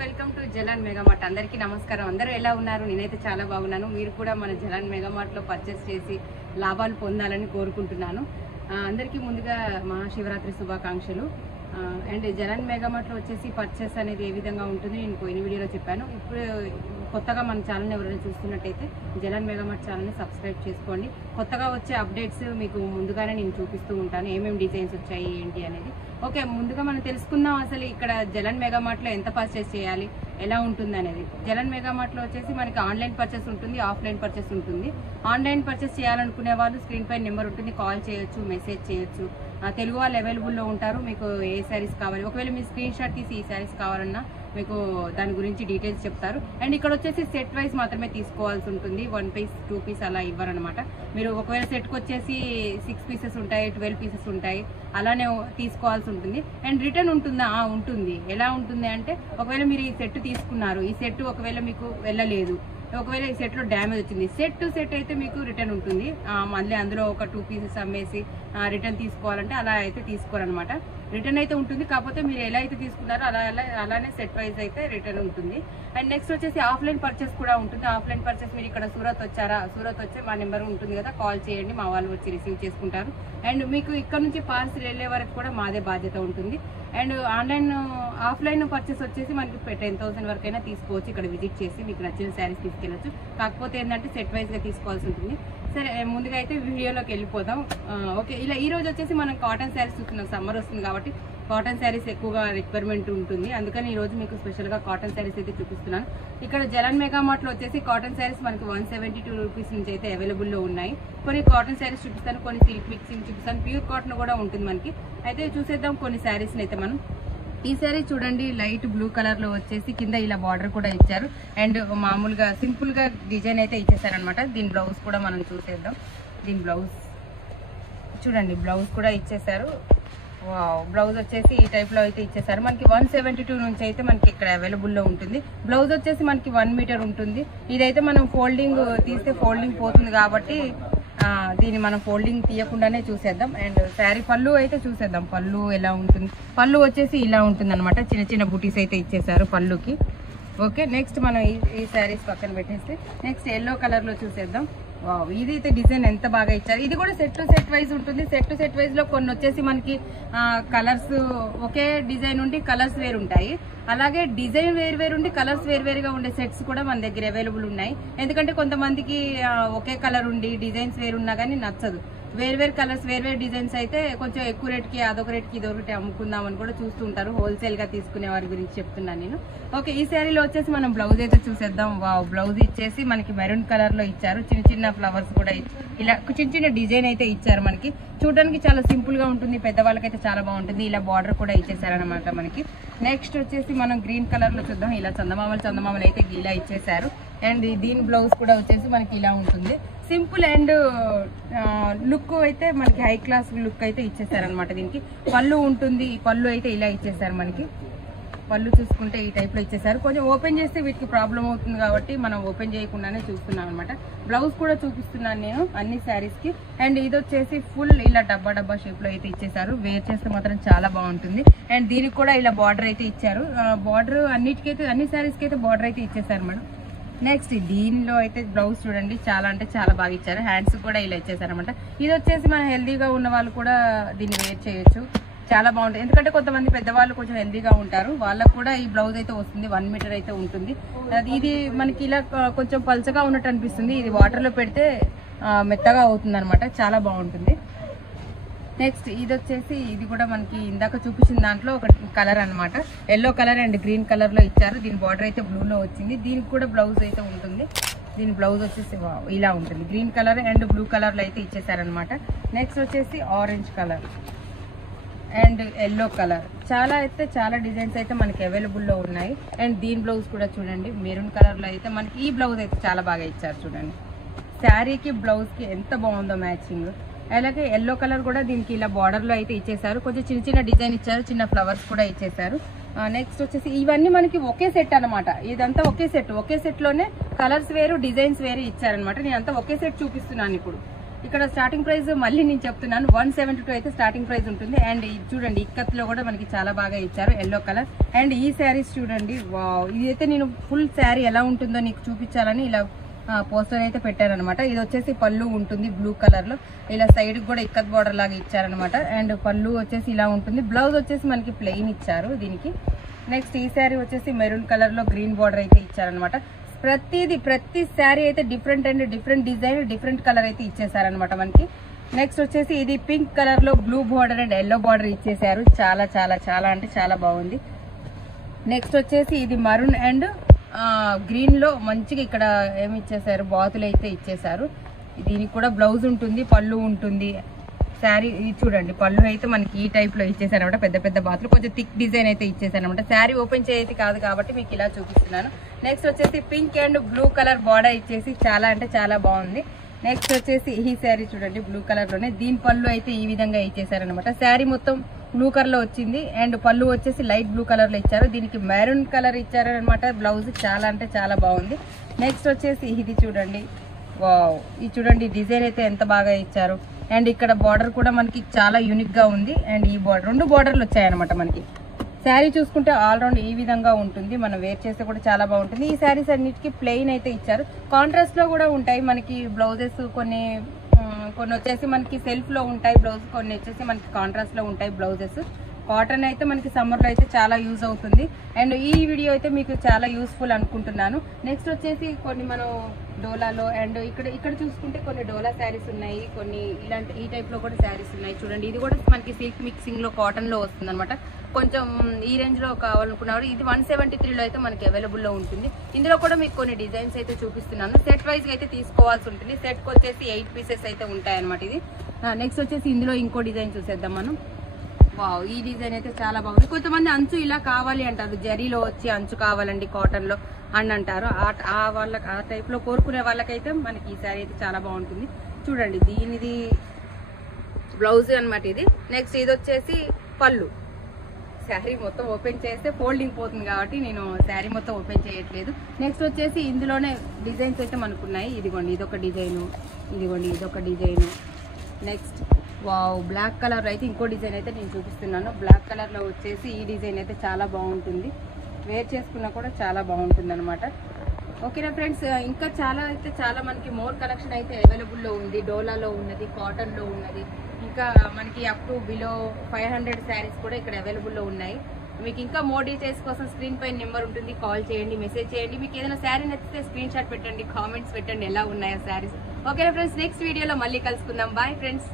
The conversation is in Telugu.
Welcome to Jalan Megamart. అందరికీ నమస్కారం. అందరూ ఎలా ఉన్నారు? నేనైతే చాలా బాగున్నాను. మీరు కూడా మన జలాన్ మెగామార్ట్లో పర్చేస్ చేసి లాభాలు పొందాలని కోరుకుంటున్నాను. అందరికీ ముందుగా మహాశివరాత్రి శుభాకాంక్షలు. అండ్ జలాన్ మెగామార్ట్లో వచ్చేసి పర్చేస్ అనేది ఏ విధంగా ఉంటుంది నేను పోయిన వీడియోలో చెప్పాను. ఇప్పుడు కొత్తగా మన ఛానల్ని ఎవరైనా చూస్తున్నట్టయితే జలాన్ మెగామార్ట్ ఛానల్ని సబ్స్క్రైబ్ చేసుకోండి. కొత్తగా వచ్చే అప్డేట్స్ మీకు ముందుగానే నేను చూపిస్తూ ఉంటాను, ఏమేమి డిజైన్స్ వచ్చాయి ఏంటి అనేది. ఓకే, ముందుగా మనం తెలుసుకుందాం అసలు ఇక్కడ జలాన్ మెగామార్ట్లో ఎంత పర్చేస్ చేయాలి, ఎలా ఉంటుంది అనేది. జలాన్ మెగామార్ట్లో వచ్చేసి మనకి ఆన్లైన్ పర్చేస్ ఉంటుంది, ఆఫ్లైన్ పర్చేస్ ఉంటుంది. ఆన్లైన్ పర్చేస్ చేయాలనుకునే వాళ్ళు స్క్రీన్ పై నెంబర్ ఉంటుంది, కాల్ చేయొచ్చు, మెసేజ్ చేయొచ్చు. తెలుగు వాళ్ళు అవైలబుల్లో ఉంటారు. మీకు ఏ శారీస్ కావాలి, ఒకవేళ మీ స్క్రీన్ షాట్ తీసి ఈ శారీస్ కావాలన్నా మీకు దాని గురించి డీటెయిల్స్ చెప్తారు. అండ్ ఇక్కడ వచ్చేసి సెట్ వైజ్ మాత్రమే తీసుకోవాల్సి ఉంటుంది. 1 పీస్ 2 పీస్ అలా ఇవ్వరనమాట. మీరు ఒకవేళ సెట్కి వచ్చేసి 6 పీసెస్ ఉంటాయి, 12 పీసెస్ ఉంటాయి, అలానే తీసుకోవాల్సి ఉంటుంది. అండ్ రిటర్న్ ఉంటుందా? ఉంటుంది. ఎలా ఉంటుంది అంటే, ఒకవేళ మీరు ఈ సెట్ తీసుకున్నారు, ఈ సెట్ ఒకవేళ మీకు వెళ్ళలేదు, ఒకవేళ ఈ సెట్లో డ్యామేజ్ వచ్చింది, సెట్ టు సెట్ అయితే మీకు రిటర్న్ ఉంటుంది. మళ్ళీ అందులో ఒక 2 పీసెస్ అమ్మేసి రిటర్న్ తీసుకోవాలంటే అలా అయితే తీసుకోరనమాట. రిటర్న్ అయితే ఉంటుంది, కాకపోతే మీరు ఎలా అయితే తీసుకున్నారో అలానే సెట్ వైజ్ అయితే రిటర్న్ ఉంటుంది. అండ్ నెక్స్ట్ వచ్చేసి ఆఫ్లైన్ పర్చేస్ కూడా ఉంటుంది. ఆఫ్లైన్ పర్చేస్ మీరు ఇక్కడ సూరత్ వచ్చారా, సూరత్ వచ్చే మా నెంబర్ ఉంటుంది కదా, కాల్ చేయండి, మా వాళ్ళు వచ్చి రిసీవ్ చేసుకుంటారు. అండ్ మీకు ఇక్కడ నుంచి పార్సిల్ వెళ్ళే వరకు కూడా మాదే బాధ్యత ఉంటుంది. అండ్ ఆఫ్లైన్ పర్చేస్ వచ్చేసి మనకి 10,000 వరకైనా తీసుకోవచ్చు. ఇక్కడ విజిట్ చేసి మీకు నచ్చిన శారీస్ తీసుకెళ్ళచ్చు. కాకపోతే ఏంటంటే సెట్ వైజ్గా తీసుకోవాల్సి ఉంటుంది. సరే, ముందుగా అయితే వీడియోలోకి వెళ్ళిపోదాం. ఓకే, ఇలా ఈ రోజు వచ్చేసి మనం కాటన్ శారీస్ చూస్తున్నాం. సమ్మర్ వస్తుంది కాబట్టి కాటన్ శారీస్ ఎక్కువగా రిక్వైర్మెంట్ ఉంటుంది. అందుకని ఈ రోజు మీకు స్పెషల్గా కాటన్ శారీస్ అయితే చూపిస్తున్నాను. ఇక్కడ జలాన్ మెగామార్ట్లో వచ్చేసి కాటన్ శారీస్ మనకి 172 రూపీస్ నుంచి అయితే అవైలబుల్లో ఉన్నాయి. కొన్ని కాటన్ శారీస్ చూపిస్తాను, కొన్ని సిల్క్ మిక్సింగ్ చూపిస్తాను, ప్యూర్ కాటన్ కూడా ఉంటుంది మనకి. అయితే చూసేద్దాం కొన్ని శారీస్ని అయితే మనం. ఈ శారీ చూడండి, లైట్ బ్లూ కలర్ లో వచ్చేసి కింద ఇలా బార్డర్ కూడా ఇచ్చారు. అండ్ మామూలుగా సింపుల్ గా డిజైన్ అయితే ఇచ్చేసారనమాట. దీని బ్లౌజ్ కూడా మనం చూసేద్దాం. దీని బ్లౌజ్ చూడండి, బ్లౌజ్ కూడా ఇచ్చేసారు. బ్లౌజ్ వచ్చేసి ఈ టైప్ లో అయితే ఇచ్చేసారు. మనకి 172 నుంచి అయితే మనకి ఇక్కడ అవైలబుల్లో ఉంటుంది. బ్లౌజ్ వచ్చేసి మనకి 1 మీటర్ ఉంటుంది. ఇదైతే మనం ఫోల్డింగ్ తీస్తే ఫోల్డింగ్ పోతుంది కాబట్టి దీన్ని మనం ఫోల్డింగ్ తీయకుండానే చూసేద్దాం. అండ్ శారీ పళ్ళు అయితే చూసేద్దాం. పళ్ళు ఎలా ఉంటుంది? పళ్ళు వచ్చేసి ఇలా ఉంటుంది అనమాట. చిన్న చిన్న బూటీస్ అయితే ఇచ్చేసారు పళ్ళుకి. ఓకే, నెక్స్ట్ మనం ఈ శారీస్ పక్కన పెట్టేస్తే నెక్స్ట్ ఎల్లో కలర్ లో చూసేద్దాం. వావ్, ఇది అయితే డిజైన్ ఎంత బాగా ఇచ్చారు. ఇది కూడా సెట్ టు సెట్ వైజ్ ఉంటుంది. సెట్ టు సెట్ వైజ్ లో కొన్ని వచ్చేసి మనకి కలర్స్ ఒకే డిజైన్ ఉండి కలర్స్ వేరు ఉంటాయి. అలాగే డిజైన్ వేరు ఉండి కలర్స్ వేరుగా ఉండే సెట్స్ కూడా మన దగ్గర అవైలబుల్ ఉన్నాయి. ఎందుకంటే కొంతమందికి ఒకే కలర్ ఉండి డిజైన్స్ వేరున్నా కానీ నచ్చదు. వేరు కలర్స్ వేరు డిజైన్స్ అయితే కొంచెం ఎక్కువ రేట్కి అదొక రేట్కి ఇదొకటి అమ్ముకుందామని కూడా చూస్తూ ఉంటారు. హోల్సేల్ గా తీసుకునే వారి గురించి చెప్తున్నాను నేను. ఓకే, ఈ శారీలో వచ్చేసి మనం బ్లౌజ్ అయితే చూసేద్దాం. వావ్, బ్లౌజ్ ఇచ్చేసి మనకి మెరూన్ కలర్ లో ఇచ్చారు. చిన్న ఫ్లవర్స్ కూడా ఇలా చిన్న డిజైన్ అయితే ఇచ్చారు. మనకి చూడడానికి చాలా సింపుల్ గా ఉంటుంది, పెద్దవాళ్ళకైతే చాలా బాగుంటుంది. ఇలా బార్డర్ కూడా ఇచ్చేసారనమాట మనకి. నెక్స్ట్ వచ్చేసి మనం గ్రీన్ కలర్ లో చూద్దాం. ఇలా చందమామలు అయితే ఇలా ఇచ్చేసారు. అండ్ దీని బ్లౌజ్ కూడా వచ్చేసి మనకి ఇలా ఉంటుంది. సింపుల్ అండ్ లుక్ అయితే మనకి హై క్లాస్ లుక్ అయితే ఇచ్చేసారనమాట. దీనికి పళ్ళు ఉంటుంది. పళ్ళు అయితే ఇలా ఇచ్చేసారు మనకి. పళ్ళు చూసుకుంటే ఈ టైప్ లో ఇచ్చేసారు. కొంచెం ఓపెన్ చేస్తే వీటికి ప్రాబ్లం అవుతుంది కాబట్టి మనం ఓపెన్ చేయకుండానే చూస్తున్నాం అనమాట. బ్లౌజ్ కూడా చూపిస్తున్నాను నేను అన్ని శారీస్ కి. అండ్ ఇది వచ్చేసి ఫుల్ ఇలా డబ్బా షేప్ లో అయితే ఇచ్చేసారు. వేర్ చేస్తే మాత్రం చాలా బాగుంటుంది. అండ్ దీనికి కూడా ఇలా బార్డర్ అయితే ఇచ్చారు. బార్డర్ అన్నిటికైతే అన్ని శారీస్ కి అయితే బార్డర్ అయితే ఇచ్చేసారు మేడం. నెక్స్ట్ దీనిలో అయితే బ్లౌజ్ చూడండి, చాలా అంటే చాలా బాగా ఇచ్చారు. హ్యాండ్స్ కూడా ఇలా ఇచ్చేసారు అనమాట. ఇది వచ్చేసి మన హెల్దీగా ఉన్న వాళ్ళు కూడా దీన్ని వేర్ చేయొచ్చు, చాలా బాగుంటుంది. ఎందుకంటే కొంతమంది పెద్దవాళ్ళు కొంచెం హెల్దీగా ఉంటారు, వాళ్ళకు కూడా ఈ బ్లౌజ్ అయితే వస్తుంది. 1 మీటర్ అయితే ఉంటుంది. ఇది మనకి ఇలా కొంచెం పల్చగా ఉన్నట్టు అనిపిస్తుంది. ఇది వాటర్ లో పెడితే మెత్తగా అవుతుంది అనమాట, చాలా బాగుంటుంది. నెక్స్ట్ ఇది వచ్చేసి ఇది కూడా మనకి ఇందాక చూపించిన దాంట్లో ఒక కలర్ అనమాట. Yellow colour and green colour లో ఇచ్చారు. దీని బార్డర్ అయితే బ్లూ లో వచ్చింది. దీనికి కూడా బ్లౌజ్ అయితే ఉంటుంది. దీని బ్లౌజ్ వచ్చేసి ఇలా ఉంటుంది. Green colour and blue colour లో అయితే ఇచ్చేసారనమాట. నెక్స్ట్ వచ్చేసి orange colour. And yellow colour, చాలా డిజైన్స్ అయితే మనకి అవైలబుల్లో ఉన్నాయి. అండ్ దీని బ్లౌజ్ కూడా చూడండి, మెరూన్ కలర్లో అయితే మనకి ఈ బ్లౌజ్ అయితే చాలా బాగా ఇచ్చారు చూడండి. శారీకి బ్లౌజ్కి ఎంత బాగుందో మ్యాచింగ్. అలాగే ఎల్లో కలర్ కూడా దీనికి ఇలా బార్డర్లో అయితే ఇచ్చేసారు. కొంచెం చిన్న డిజైన్ ఇచ్చారు, చిన్న ఫ్లవర్స్ కూడా ఇచ్చేసారు. నెక్స్ట్ వచ్చేసి ఇవన్నీ మనకి ఒకే సెట్ అనమాట. ఇదంతా ఒకే సెట్ లోనే కలర్స్ వేరు, డిజైన్స్ వేరు ఇచ్చారనమాట. నేను అంతా ఒకే సెట్ చూపిస్తున్నాను ఇప్పుడు. ఇక్కడ స్టార్టింగ్ ప్రైస్ మళ్ళీ నేను చెప్తున్నాను 172 అయితే స్టార్టింగ్ ప్రైస్ ఉంటుంది. అండ్ ఇది చూడండి, ఇక్కత్లో కూడా మనకి చాలా బాగా ఇచ్చారు ఎల్లో కలర్. అండ్ ఈ శారీస్ చూడండి, వావ్, ఇది అయితే నేను ఫుల్ శారీ ఎలా ఉంటుందో నీకు చూపించాలని ఇలా పోస్టర్ అయితే పెట్టారనమాట. ఇది వచ్చేసి పళ్ళు ఉంటుంది బ్లూ కలర్ లో, ఇలా సైడ్ కూడా ఇక్కత్ బార్డర్ లాగా ఇచ్చారనమాట. అండ్ పళ్ళు వచ్చేసి ఇలా ఉంటుంది. బ్లౌజ్ వచ్చేసి మనకి ప్లెయిన్ ఇచ్చారు దీనికి. నెక్స్ట్ ఈ శారీ వచ్చేసి మెరూన్ కలర్ లో గ్రీన్ బార్డర్ అయితే ఇచ్చారనమాట. ప్రతి శారీ అయితే డిఫరెంట్ డిజైన్, డిఫరెంట్ కలర్ అయితే ఇచ్చేసారనమాట మనకి. నెక్స్ట్ వచ్చేసి ఇది పింక్ కలర్ లో blue border and yellow border ఇచ్చేసారు. చాలా అంటే చాలా బాగుంది. నెక్స్ట్ వచ్చేసి ఇది మరూన్ అండ్ గ్రీన్ లో మంచిగా ఇక్కడ ఏమి ఇచ్చేసారు, బాతులు అయితే ఇచ్చేసారు. దీనికి కూడా బ్లౌజ్ ఉంటుంది, పళ్ళు ఉంటుంది. శారీ ఇది చూడండి, పళ్ళు అయితే మనకి ఈ టైప్ లో ఇచ్చేసారనమాట. పెద్ద బాతులు, కొంచెం థిక్ డిజైన్ అయితే ఇచ్చేసారనమాట. శారీ ఓపెన్ చేసి కాదు కాబట్టి మీకు ఇలా చూపిస్తున్నాను. నెక్స్ట్ వచ్చేసి pink and blue colour border ఇచ్చేసి చాలా బాగుంది. నెక్స్ట్ వచ్చేసి ఈ శారీ చూడండి, బ్లూ కలర్ లోనే దీని పళ్ళు అయితే ఈ విధంగా ఇచ్చేసారనమాట. శారీ మొత్తం బ్లూ కలర్ లో వచ్చింది అండ్ పళ్ళు వచ్చేసి లైట్ బ్లూ కలర్ లో ఇచ్చారు. దీనికి మెరూన్ కలర్ ఇచ్చారనమాట. బ్లౌజ్ చాలా బాగుంది. నెక్స్ట్ వచ్చేసి ఇది చూడండి, వావ్, ఇది చూడండి డిజైన్ అయితే ఎంత బాగా ఇచ్చారు. అండ్ ఇక్కడ బార్డర్ కూడా మనకి చాలా యూనిక్ గా ఉంది. అండ్ ఈ బార్డర్, 2 బార్డర్లు వచ్చాయన్నమాట మనకి. శారీ చూసుకుంటే ఆల్రౌండ్ ఈ విధంగా ఉంటుంది, మనం వేర్ చేస్తే కూడా చాలా బాగుంటుంది. ఈ శారీస్ అన్నిటికీ ప్లెయిన్ అయితే ఇచ్చారు. కాంట్రాస్ట్ లో కూడా ఉంటాయి మనకి బ్లౌజెస్, కొన్ని వచ్చేసి మనకి సెల్ఫ్ లో ఉంటాయి బ్లౌజ్, కొన్ని వచ్చేసి మనకి కాంట్రాస్ట్ లో ఉంటాయి బ్లౌజెస్. కాటన్ అయితే మనకి సమ్మర్ లో అయితే చాలా యూజ్ అవుతుంది. అండ్ ఈ వీడియో అయితే మీకు చాలా యూస్ఫుల్ అనుకుంటున్నాను. నెక్స్ట్ వచ్చేసి కొన్ని మనం డోలాలో అండ్ ఇక్కడ చూసుకుంటే కొన్ని డోలా శారీస్ ఉన్నాయి, కొన్ని ఇలాంటి ఈ టైప్ లో కూడా శారీస్ ఉన్నాయి చూడండి. ఇది కూడా మనకి సిల్క్ మిక్సింగ్ లో కాటన్ లో వస్తుంది అనమాట. కొంచెం ఈ రేంజ్ లో కావాలనుకున్నారు, ఇది 173 లో అయితే మనకి అవైలబుల్ లో ఉంటుంది. ఇందులో కూడా మీకు కొన్ని డిజైన్స్ అయితే చూపిస్తున్నాను. సెట్ వైజ్ అయితే తీసుకోవాల్సి ఉంటుంది. సెట్ కి వచ్చేసి 8 పీసెస్ అయితే ఉంటాయి అనమాట. ఇది నెక్స్ట్ వచ్చేసి ఇందులో ఇంకో డిజైన్ చూసేద్దాం మనం. వావ్, ఈ డిజైన్ అయితే చాలా బాగుంది. కొంతమంది అంచు ఇలా కావాలి అంటారు, జరీలో వచ్చి అంచు కావాలండి కాటన్ లో అని అంటారు. ఆ టైప్ లో కోరుకునే వాళ్ళకైతే మనకి ఈ శారీ అయితే చాలా బాగుంటుంది. చూడండి, దీనిది బ్లౌజ్ అనమాట ఇది. నెక్స్ట్ ఇది వచ్చేసి పళ్ళు. శారీ మొత్తం ఓపెన్ చేస్తే ఫోల్డింగ్ పోతుంది కాబట్టి నేను శారీ మొత్తం ఓపెన్ చేయట్లేదు. నెక్స్ట్ వచ్చేసి ఇందులోనే డిజైన్స్ అయితే మనకున్నాయి. ఇదిగోండి, ఇదొక డిజైను, ఇదిగోండి ఇదొక design. Next wow, black colour అయితే ఇంకో డిజైన్ అయితే నేను చూపిస్తున్నాను. బ్లాక్ కలర్ లో వచ్చేసి ఈ డిజైన్ అయితే చాలా బాగుంటుంది, వేర్ చేసుకున్నా కూడా చాలా బాగుంటుంది అనమాట. ఓకేనా ఫ్రెండ్స్, ఇంకా చాలా మనకి మోర్ కలెక్షన్ అయితే అవైలబుల్ లో ఉంది. డోలాలో ఉన్నది, కాటన్ లో ఉన్నది, ఇంకా మనకి అప్ టు బిలో 500 శారీస్ కూడా ఇక్కడ అవైలబుల్ లో ఉన్నాయి. మీకు ఇంకా మోర్ డీటెయిల్స్ కోసం స్క్రీన్ పైన నెంబర్ ఉంటుంది, కాల్ చేయండి, మెసేజ్ చేయండి. మీకు ఏదైనా శారీ నచ్చితే స్క్రీన్ షాట్ పెట్టండి, కామెంట్స్ పెట్టండి ఎలా ఉన్నాయో శారీస్. ఓకేనా ఫ్రెండ్స్, నెక్స్ట్ వీడియోలో మళ్ళీ కలుసుకుందాం. Bye friends.